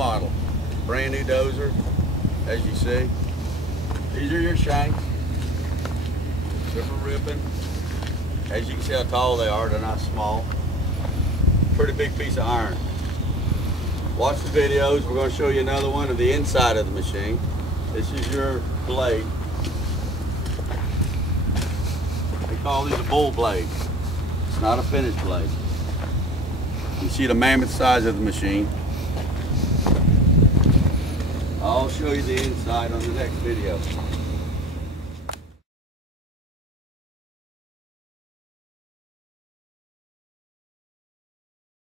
model. Brand new dozer, as you see. These are your shanks. They're for ripping. As you can see how tall they are, they're not small. Pretty big piece of iron. Watch the videos. We're going to show you another one of the inside of the machine. This is your blade. They call these a bull blade. It's not a finished blade. You see the mammoth size of the machine. I'll show you the inside on the next video.